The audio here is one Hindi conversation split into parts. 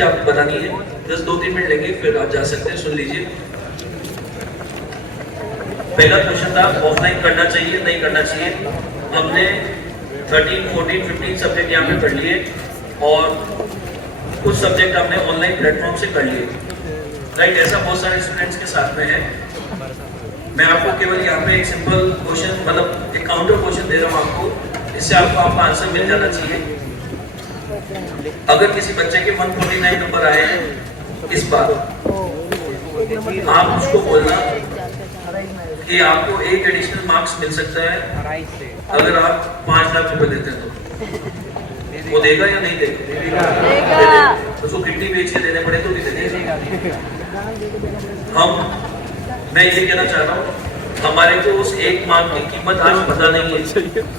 चीजें आपको बतानी है, बस 2-3 मिनट लेंगे, फिर आप जा सकते हैं। सुन लीजिए। पहला क्वेश्चन था ऑफलाइन करना चाहिए नहीं करना चाहिए। हमने 13, 14, 15 सब्जेक्ट यहाँ पे कर लिए और कुछ सब्जेक्ट हमने ऑनलाइन प्लेटफॉर्म से कर लिए। राइट, ऐसा बहुत सारे स्टूडेंट्स के साथ में है। मैं आपको केवल यहाँ पे एक सिंपल क्वेश्चन, मतलब एक काउंटर क्वेश्चन दे रहा हूँ आपको, इससे आपको आपका आंसर मिल जाना चाहिए। अगर किसी बच्चे के 149 नंबर आए हैं इस बार, आप उसको बोलना कि आपको एक एडिशनल मार्क्स मिल सकता है अगर आप 5 लाख रुपए देते हैं तो। वो देगा या नहीं देगा? उसको किडनी बेच के देने पड़े तो भी देगा। मैं ये कहना चाह रहा हूँ, हमारे को उस एक मार्क की कीमत आज पता नहीं है,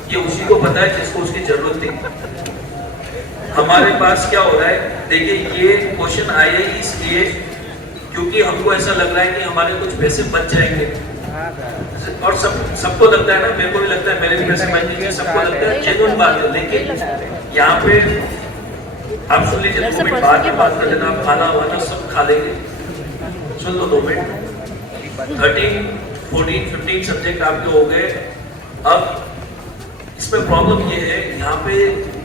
ये उसी को पता है जिसको उसकी जरूरत थी। हमारे पास क्या हो रहा है, देखिए ये क्वेश्चन आए इसलिए क्योंकि हमको ऐसा लग रहा है कि हमारे कुछ पैसे बच जाएंगे, और सबको लगता है ना, मेरे को भी लगता है, मेरे भी पैसे बच जाएंगे, सबको लगता है, जेन्युइन बात है। लेकिन यहाँ पे आप सुन लीजिए, 2 मिनट बाद में बात कर लेना, आप खाना वाना सब खा लेंगे, सुन लो 2 मिनट। 13, 14, 15 सब्जेक्ट आपके हो गए। अब इसमें प्रॉब्लम ये है, यहाँ पे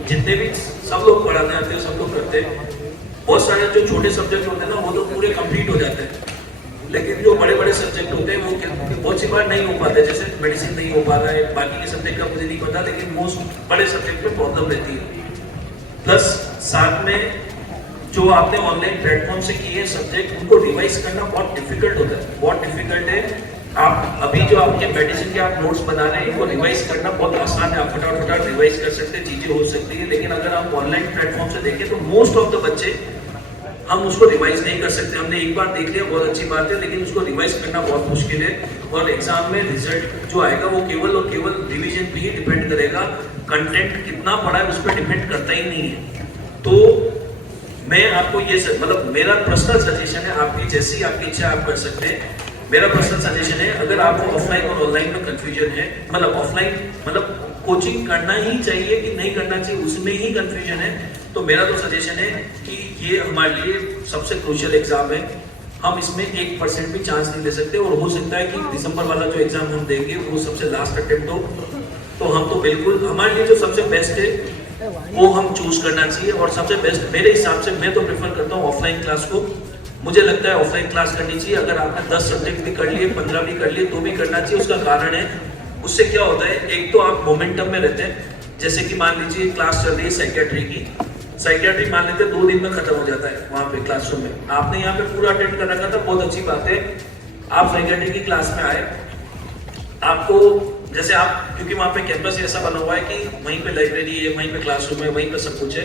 जितने भी सब लोग पढ़ाने आते हैं, सब लोग करते हैं, बहुत सारे जो छोटे सब्जेक्ट होते हैं ना वो तो पूरे कंप्लीट हो जाते हैं, लेकिन जो बड़े बड़े सब्जेक्ट होते हैं वो बहुत सी बार नहीं हो पाते। जैसे मेडिसिन नहीं हो पा रहा है, बाकी के सब्जेक्ट का मुझे नहीं पता, लेकिन मोस्ट बड़े सब्जेक्ट में प्रॉब्लम रहती है। प्लस साथ में जो आपने ऑनलाइन प्लेटफॉर्म से किए सब्जेक्ट, उनको रिवाइज करना बहुत डिफिकल्ट होता है, बहुत डिफिकल्ट है। आप अभी जो आपके मेडिसिन के आप नोट्स बना रहे हैं, इनको रिवाइज करना बहुत आसान है, आप फटाफट रिवाइज कर सकते हैं, चीजें हो सकती है। लेकिन अगर आप ऑनलाइन प्लेटफॉर्म से देखें तो मोस्ट ऑफ द बच्चे हम उसको रिवाइज नहीं कर सकते। हमने एक बार देख लिया, बहुत अच्छी बात है, लेकिन उसको रिवाइज करना बहुत मुश्किल है। और एग्जाम में रिजल्ट जो आएगा वो केवल और केवल रिवीजन पे ही डिपेंड करेगा, कंटेंट कितना पढ़ा है उस पर डिपेंड करता ही नहीं है। तो मैं आपको ये मतलब मेरा पर्सनल सजेशन है, आपकी जैसी आपकी इच्छा आप कर सकते हैं। मेरा पर्सनल सजेशन है, अगर आपको ऑफलाइन और ऑनलाइन में कंफ्यूजन है, मतलब ऑफलाइन मतलब कोचिंग करना ही चाहिए कि नहीं करना चाहिए, उसमें ही कंफ्यूजन है, तो मेरा तो सजेशन है कि ये हमारे लिए सबसे क्रूशियल एग्जाम है। हम इसमें 1% भी चांस नहीं ले सकते, और हो सकता है कि दिसंबर वाला जो एग्जाम हम देंगे वो सबसे लास्ट अटेम्प्ट हो, तो हम तो बिल्कुल हमारे लिए जो सबसे बेस्ट है वो हम चूज करना चाहिए। और सबसे बेस्ट मेरे हिसाब से, मैं तो प्रेफर करता हूँ ऑफलाइन क्लास को। मुझे लगता है ऑफलाइन क्लास करनी चाहिए। अगर आपने 10 सब्जेक्ट भी कर लिए, 15 भी कर लिए, तो भी करना चाहिए। उसका कारण है, उससे क्या होता है, एक तो आप मोमेंटम में रहते हैं। जैसे कि मान लीजिए क्लास चल रही है साइकियाट्री की, साइकियाट्री मान लेते हैं 2 दिन में खत्म हो जाता है वहाँ पे क्लासरूम में, आपने यहाँ पे पूरा अटेंड कर रखा था, बहुत अच्छी बात है। आप साइकियाट्री की क्लास में आए, आपको जैसे आप, क्योंकि वहाँ पे कैंपस ऐसा बना हुआ है कि वहीं पे लाइब्रेरी है, वहीं पे क्लासरूम है, वहीं पे सब कुछ है,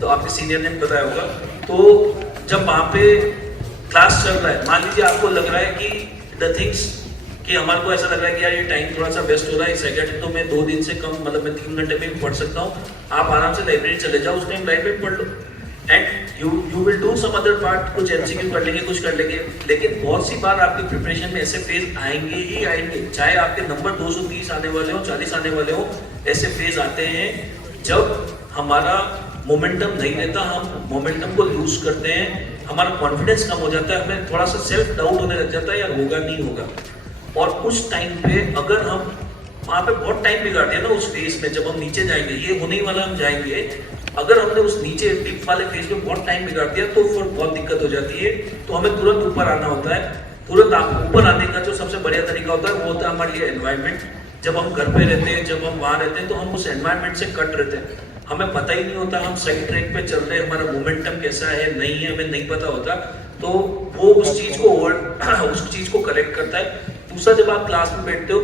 तो आपके सीनियर ने बताया होगा। तो जब वहाँ पे क्लास चल रहा है, मान लीजिए आपको लग रहा है कि द थिंग्स कि हमारे को ऐसा लग रहा है कि यार ये टाइम थोड़ा सा वेस्ट हो रहा है, साइकियाट्री तो मैं 2 दिन से कम, मतलब मैं 3 घंटे में भी पढ़ सकता हूँ। आप आराम से लाइब्रेरी चले जाओ, उस टाइम लाइब्रेरी पढ़ लो, and you will do some other part, कुछ एमसीक्यू कर लेंगे, कुछ कर लेंगे। लेकिन बहुत सी बार आपकी प्रिपरेशन में ऐसे फेज आएंगे ही आएंगे, चाहे आपके नंबर 230 आने वाले हो, 40 आने वाले हो, ऐसे फेज आते हैं जब हमारा मोमेंटम नहीं रहता, हम मोमेंटम को लूज करते हैं, हमारा कॉन्फिडेंस कम हो जाता है, हमें थोड़ा सा सेल्फ डाउट होने लग जाता है, यार होगा नहीं होगा। और उस टाइम पे अगर हम वहाँ पे बहुत टाइम बिगाड़ दिया ना उस फेज में, जब हम नीचे जाएंगे, ये होने वाला हम जाएंगे, अगर हमने उस नीचे डिप वाले फेज में बहुत टाइम बिगाड़ दिया तो फिर बहुत दिक्कत हो जाती है। तो हमें तुरंत ऊपर आना होता है। तुरंत ऊपर आने का जो सबसे बढ़िया तरीका होता है वो होता है हमारी एनवायरनमेंट। जब हम घर पे रहते हैं, जब हम वहाँ रहते हैं, तो हम उस एनवायरनमेंट से कट रहते हैं, हमें पता ही नहीं होता हम सही ट्रैक पे चल रहे हैं, हमारा मोमेंटम कैसा है नहीं है हमें नहीं पता होता। तो वो उस चीज को करेक्ट करता है। दूसरा, जब आप क्लास में बैठते हो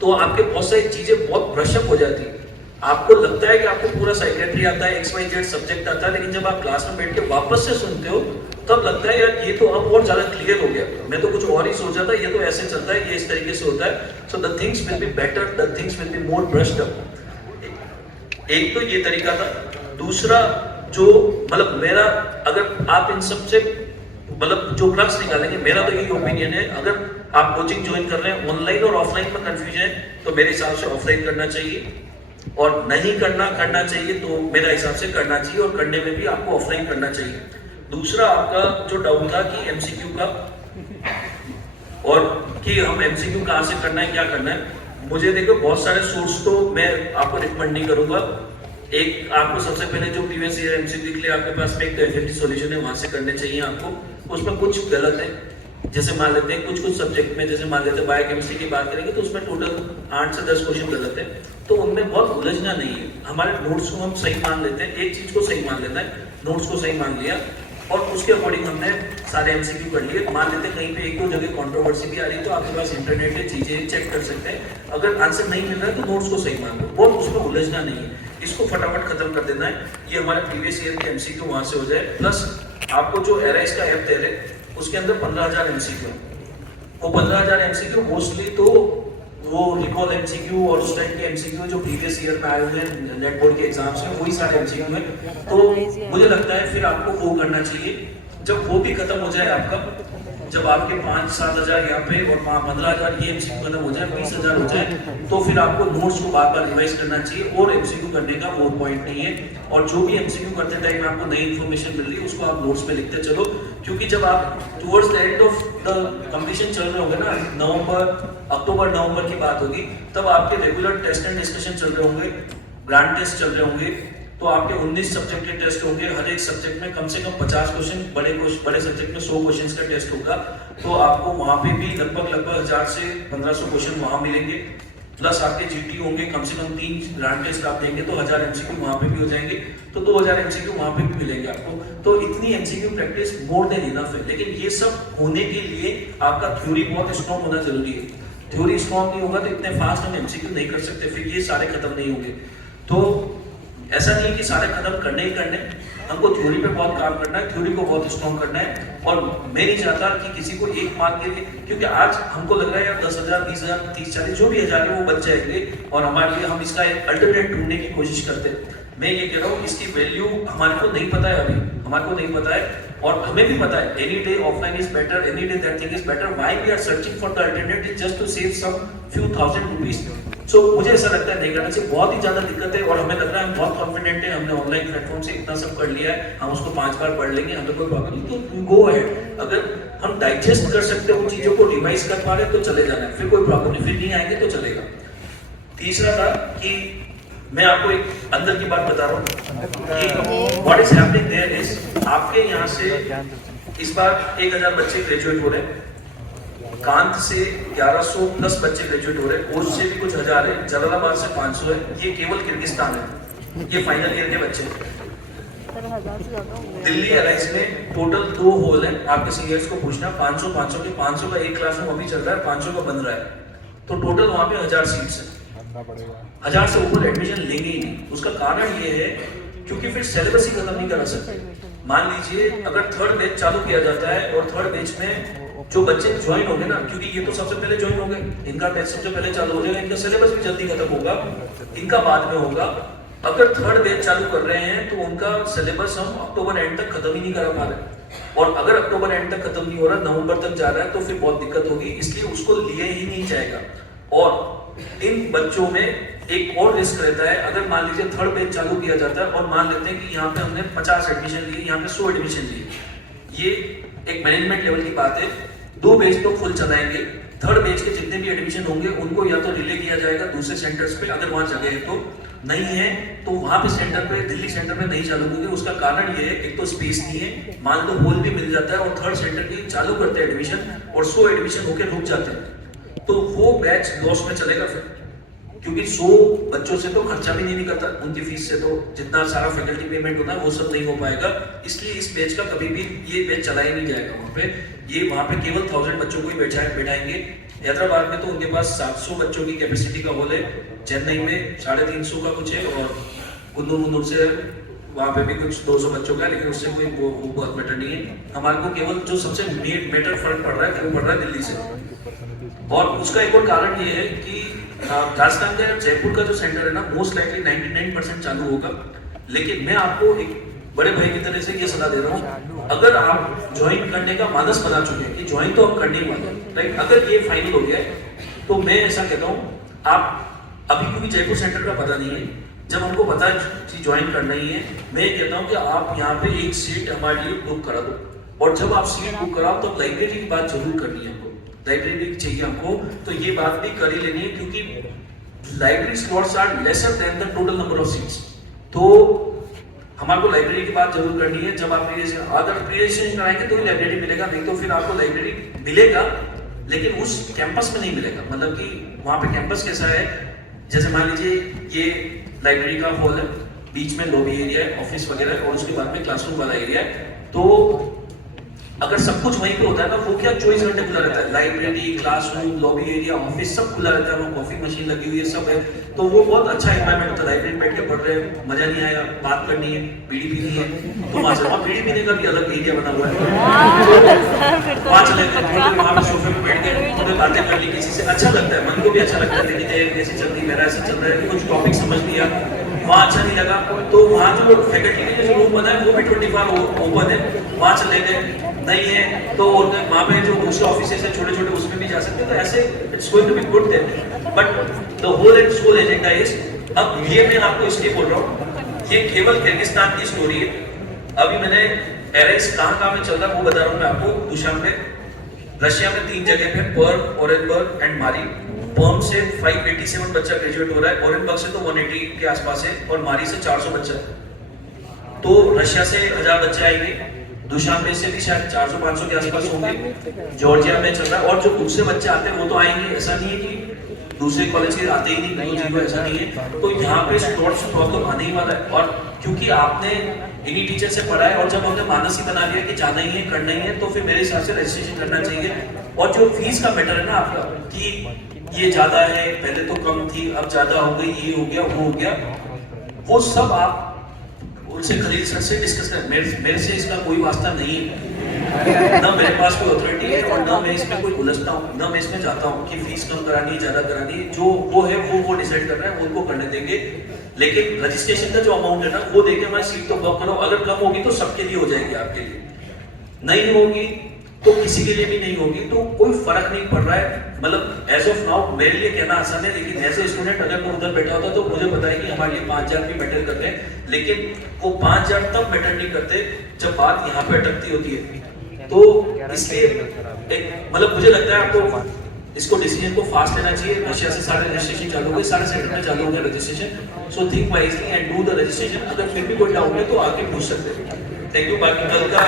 तो आपके बहुत सारी चीजें बहुत ब्रशअप हो जाती है। आपको लगता है कि आपको पूरा साइकियाट्री आता है, XYZ सब्जेक्ट आता है, लेकिन जब आप क्लास में बैठ के वापस से सुनते हो तब लगता है यार ये तो अब और ज्यादा क्लियर हो गया, मैं तो कुछ और ही सोचा था, ये तो ऐसे चलता है, ये इस तरीके से होता है। So the things will be better, the things will be more brushed up. एक तो ये तरीका था। दूसरा, जो मतलब मेरा, अगर आप इन सब से मतलब जो क्रक्स निकालेंगे, मेरा तो यही ओपिनियन है, अगर आप कोचिंग ज्वाइन कर रहे हैं, ऑनलाइन और ऑफलाइन में कंफ्यूजन है, तो मेरे हिसाब से ऑफलाइन करना चाहिए, और नहीं करना चाहिए तो मेरे हिसाब से करना चाहिए, और करने में भी आपको ऑफलाइन करना चाहिए। दूसरा आपका जो डाउट था कि एमसीक्यू का और कि हम एमसीक्यू कहाँ से करना है, क्या करना है। मुझे देखो बहुत सारे सोर्स तो मैं आपको रिकमेंड नहीं करूंगा। एक आपको सबसे पहले जो प्रीवियस ईयर एमसीक्यू के लिए आपके पास में एक एफएमटी सॉल्यूशन है, वहां से करने चाहिए आपको। उसमें कुछ गलत है, जैसे मान लेते हैं कुछ सब्जेक्ट में, जैसे मान लेते हैं बायोकेमिस्ट्री की बात करेंगे तो उसमें टोटल 8 से 10 क्वेश्चन गलत है, तो उनमें बहुत उलझना नहीं है। हमारे नोट्स को हम सही मान लेते हैं, एक चीज को सही मान लेना है, नोट्स को सही मान लिया और उसके अकॉर्डिंग हमने सारे एमसीक्यू कर लिए। मान लेते हैं कहीं पे एक दो जगह कंट्रोवर्सी भी आ रही है तो आपके पास इंटरनेट है, चीजें चेक कर सकते हैं। अगर आंसर नहीं मिल रहा है तो नोट्स को सही मान लो, बहुत उसमें उलझना नहीं है, इसको फटाफट खत्म कर देना है। ये हमारे प्रीवियस ईयर के एमसीक्यू वहां से हो जाए। प्लस आपको जो एराइज का ऐप दे रहे उसके अंदर 15,000 एमसीक्यू, वो 15,000 एमसीक्यू मोस्टली तो वो रिकॉल एमसीक्यू और उस टाइम के एमसीक्यू जो प्रीवियस ईयर में आए हुए हैं नेट बोर्ड के एग्जाम्स में, वही सारे एमसीक्यू हैं। तो मुझे लगता है फिर आपको वो करना चाहिए। जब वो भी खत्म हो जाए आपका, जब आपके 5-7 हजार यहाँ पे और 15,000 ये एमसीक्यू खत्म हो जाए, 20,000 हो जाए, तो फिर आपको नोट्स को बार बार रिवाइज करना चाहिए और एमसीक्यू करने का वो पॉइंट नहीं है। और जो भी एमसीक्यू करते टाइम आपको नई इन्फॉर्मेशन मिल रही है उसको आप नोट्स में लिखते चलो, क्योंकि जब आप towards the end of the completion चल रहे होंगे ना, अक्टूबर नवंबर की बात होगी, तब आपके रेगुलर टेस्ट एंड डिस्कशन चल रहे होंगे, ग्रांड टेस्ट चल रहे होंगे, तो आपके 19 सब्जेक्ट के टेस्ट होंगे। हर एक सब्जेक्ट में कम से कम 50 क्वेश्चन, बड़े सब्जेक्ट में 100 क्वेश्चंस का टेस्ट होगा। तो आपको वहां पे भी लगभग 1000 से 1500 क्वेश्चन वहां मिलेंगे। प्लस आपके जीटी होंगे, कम से कम 3 ग्रांड टेस्ट आप देंगे तो 1000 एमसीक्यू वहां पे भी हो जाएंगे, तो 2000 एमसीक्यू वहां पे भी मिलेंगे आपको। तो इतनी MCQ practice more than enough है। लेकिन ये सब होने के लिए आपका थ्योरी बहुत स्ट्रॉन्ग होना जरूरी है। थ्योरी स्ट्रॉन्ग नहीं होगा तो इतने फास्ट हम एमसीक्यू नहीं कर सकते, फिर ये सारे खत्म नहीं होंगे। तो ऐसा नहीं कि सारे खत्म करने ही करने, हमको थ्योरी पे बहुत काम करना है, थ्योरी को बहुत स्ट्रॉन्ग करना है। और मैं नहीं चाहता कि किसी को एक मार्क के लिए, क्योंकि आज हमको लग रहा है यार 10,000, 20,000, 30, 40 जो भी हजार है वो बच जाएंगे और हमारे लिए हम इसका एक अल्टरनेट ढूंढने की कोशिश करते हैं। मैं ये कह रहा हूँ इसकी वैल्यू हमारे को नहीं पता है, अभी हमारे को नहीं पता है और हमें भी पता है any day offline is better, any day that thing is better. Why we are searching for the alternative just to save some few thousand rupees। So मुझे ऐसा लगता है नहीं करना चाहिए, बहुत ही ज्यादा दिक्कत है और हमें लग रहा है हम बहुत कॉन्फिडेंट है, हमने ऑनलाइन प्लेटफॉर्म से इतना सब कर लिया है, हम उसको 5 बार पढ़ लेंगे, हमें कोई प्रॉब्लम नहीं, तो गो अहेड। अगर हम डाइजेस्ट कर सकते हैं उन चीजों को, रिवाइज कर पा रहे तो चले जाना है, फिर कोई प्रॉब्लम नहीं, फिर नहीं आएंगे तो चलेगा। तीसरा था कि मैं आपको एक अंदर की बात बता रहा हूँ कि what is happening there is, आपके यहाँ से इस बार 1000 बच्चे ग्रेजुएट हो रहे हैं, कांत से 1100 प्लस बच्चे ग्रेजुएट हो रहे हैं, ओस्ट से भी कुछ 1000 है, जलालाबाद से 500 है, ये केवल किर्गिस्तान है, ये फाइनल ईयर के बच्चे। दिल्ली एलाइंस में टोटल 2 हॉल है, आपके सीनियर्स को पूछना, 500 के 500 का एक क्लासरूम अभी चल रहा है, 500 का बन रहा है, तो टोटल वहां पे 1000 सीट्स है। 1000 से ऊपर एडमिशन लेंगे ही नहीं। उसका कारण ये है क्योंकि फिर सिलेबस ही खत्म नहीं करा सकते। मान लीजिए अगर थर्ड बैच चालू किया जाता है और थर्ड बैच में जो बच्चे ज्वाइन होंगे ना, क्योंकि ये तो सबसे पहले ज्वाइन होंगे, इनका बैच सबसे पहले चालू हो जाएगा, इनका सिलेबस भी जल्दी खत्म होगा, इनका बाद में होगा। अगर थर्ड बैच चालू कर रहे हैं तो उनका सिलेबस हम अक्टूबर एंड तक खत्म ही नहीं करा पा रहे, और अगर अक्टूबर एंड तक खत्म नहीं हो रहा, नवंबर तक जा रहा है, तो फिर बहुत दिक्कत होगी, इसलिए उसको लिए ही नहीं जाएगा। और इन बच्चों में एक और रिस्क रहता है, अगर मान लीजिए थर्ड बैच चालू किया जाता है और मान लेते हैं कि यहाँ पे हमने 50 एडमिशन लिए, यहाँ पे 100 एडमिशन लिए, ये एक मैनेजमेंट लेवल की बात है, 2 बैच तो फुल चलाएंगे, थर्ड बैच के जितने भी एडमिशन होंगे उनको या तो रिले किया जाएगा दूसरे सेंटर्स पे, अगर वहां जगह है तो, नहीं है तो वहां पे सेंटर पे, दिल्ली सेंटर पे नहीं चालू होंगे। उसका कारण ये है, एक तो स्पेस नहीं है, मान लो हॉल भी मिल जाता है और थर्ड सेंटर की चालू करते हैं एडमिशन और 100 एडमिशन होकर रुक जाते हैं, तो वो बैच लॉस में चलेगा फिर, क्योंकि 100 बच्चों से तो खर्चा भी नहीं निकलता, उनकी फीस से तो जितना सारा फैकल्टी पेमेंट होता है वो सब नहीं हो पाएगा, इसलिए इस बैच का कभी भी ये बैच चलाया नहीं जाएगा वहाँ पे। ये वहाँ पे केवल 1000 बच्चों को ही बैठाएंगे। हैदराबाद में तो उनके पास 700 बच्चों की कैपेसिटी का हॉल है, चेन्नई में 350 का कुछ है, और कुन्नूर से वहाँ पे भी कुछ 200 बच्चों का, लेकिन उससे कोई वो बहुत मैटर नहीं है। हमारे को केवल जो सबसे मैटर फर्क पड़ रहा है वो पड़ रहा है दिल्ली से। और उसका एक और कारण ये है कि राजस्थान का जयपुर का जो सेंटर है ना, मोस्ट लाइकली 99% चालू होगा। लेकिन मैं आपको एक बड़े भाई की तरह से ये सलाह दे रहा हूँ, अगर आप ज्वाइन करने का मानस बना चुके हैं कि ज्वाइन तो आप करने ही वाले, राइट, अगर ये फाइनल हो गया है तो मैं ऐसा कहता हूँ आप अभी, क्योंकि जयपुर सेंटर का पता नहीं है, जब हमको पता है कि ज्वाइन करना ही है, मैं ये कहता हूँ कि आप यहाँ पे एक सीट हमारे लिए बुक करा दो, और जब आप सीट बुक कराओ तो लाइब्रेरी की बात जरूर करनी है हमको, लाइब्रेरी चाहिए हमको, तो ये बात भी कर ही लेनी है, क्योंकि library slots are lesser than the total number of seats. तो हमारे को लाइब्रेरी की बात जरूर करनी है। जब आप अगर प्रीरजिस्ट्रेशन कराएंगे तो ही लाइब्रेरी मिलेगा, नहीं तो फिर आपको लाइब्रेरी मिलेगा लेकिन उस कैंपस में नहीं मिलेगा। मतलब कि वहाँ पे कैंपस कैसा है, जैसे मान लीजिए ये लाइब्रेरी का हॉल है, बीच में लॉबी एरिया है, ऑफिस वगैरह, और उसके बाद में क्लासरूम वाला एरिया है। तो अगर सब कुछ वहीं पे होता है ना, वो क्या 24 घंटे खुला रहता है, library, classroom, lobby area, office सब खुला रहता है, वो कॉफी मशीन लगी हुई है, सब है, तो वो बहुत अच्छा एनवायरनमेंट होता है। लाइब्रेरी में बैठ के पढ़ रहे हैं, मजा नहीं आया, बात करनी है, बीड़ी पीनी है, तो वहाँ से बीड़ी पीने का भी अलग एरिया बना हुआ है, वहाँ चले गए, वहाँ पे सोफे पे बैठ के थोड़ी बातें कर ली किसी से, अच्छा लगता है, मन को भी अच्छा लगता है, लेकिन कैसे चल रही, मेरा ऐसा चल रहा है, कुछ टॉपिक समझ लिया, वहाँ अच्छा नहीं लगा, तो वहाँ जो फैकल्टी के जो रूम बना है वो भी 24 ओपन है, वहाँ चले गए, नहीं है तो वहाँ पे जो दूसरे ऑफिसेस है छोटे छोटे, उसमें भी जा सकते हैं। तो ऐसे it's going to be good there, but the whole and sole agenda is, अब ये मैं आपको इसलिए बोल रहा हूँ, ये केवल किर्गिस्तान की स्टोरी है। अभी मैंने एरेस कहाँ में चल रहा है वो बता रहा हूँ मैं आपको। दुशांबे रशिया में 3 जगह पे, पर्ल, ओरेनबर्ग एंड मारी। पर्ल से 587 बच्चा ग्रेजुएट हो रहा है, ओरेनबर्ग से तो 180 के आसपास है, और मारी से 400 बच्चा है। तो रशिया से 1000 बच्चे आएंगे, दुशांबे से भी शायद 400-500 के आसपास होंगे, जॉर्जिया में चल रहा है, और जो दूसरे बच्चे आते हैं वो तो आएंगे, ऐसा नहीं है कि दूसरे कॉलेज के आते ही नहीं, ऐसा नहीं है। तो यहाँ पे स्टूडेंट्स प्रॉब्लम आने ही वाला है, और क्योंकि आपने इन्हीं टीचर से पढ़ा है, और जब हमने मानस ही बना लिया कि जाना ही है, करना ही है, तो फिर मेरे हिसाब से रजिस्ट्रेशन करना चाहिए। और जो फीस का मैटर है ना आपका, कि ये ज्यादा है, पहले तो कम थी, अब ज्यादा हो गई, ये हो गया, वो हो गया, वो सब आप उनसे खरीद सर से डिस्कस कर, मेरे से इसका कोई वास्ता नहीं है, ना मेरे पास कोई अथॉरिटी है, और ना मैं इसमें कोई उलझता हूँ, ना मैं इसमें चाहता हूँ कि फीस कम करानी है, ज्यादा करानी है, जो वो है वो डिसाइड कर रहे हैं, उनको करने देंगे। लेकिन रजिस्ट्रेशन का जो अमाउंट है ना, वो देके हमारी सीट तो बुक करो, अगर कम होगी तो सबके लिए हो जाएगी, आपके लिए नहीं होगी तो किसी के लिए भी नहीं होगी, तो कोई फर्क नहीं पड़ रहा है। मतलब एज ऑफ नाउ मेरे लिए कहना आसान है, लेकिन एज ए स्टूडेंट अगर मैं उधर बैठा होता तो मुझे पता है कि हमारे लिए 5000 भी मैटर करते हैं, लेकिन वो 5000 तब मैटर नहीं करते जब बात यहाँ पे अटकती होती है। तो इसलिए मतलब मुझे लगता है आपको इसको डिसीजन को फास्ट लेना चाहिए। रशिया से सारे रजिस्ट्रेशन चालू हो गए, सारे सेंटर में चालू हो गए registration, so think wisely and do the registration. अगर फिर भी कोई डाउट है तो आके पूछ सकते हैं। Thank you. बाकी कल का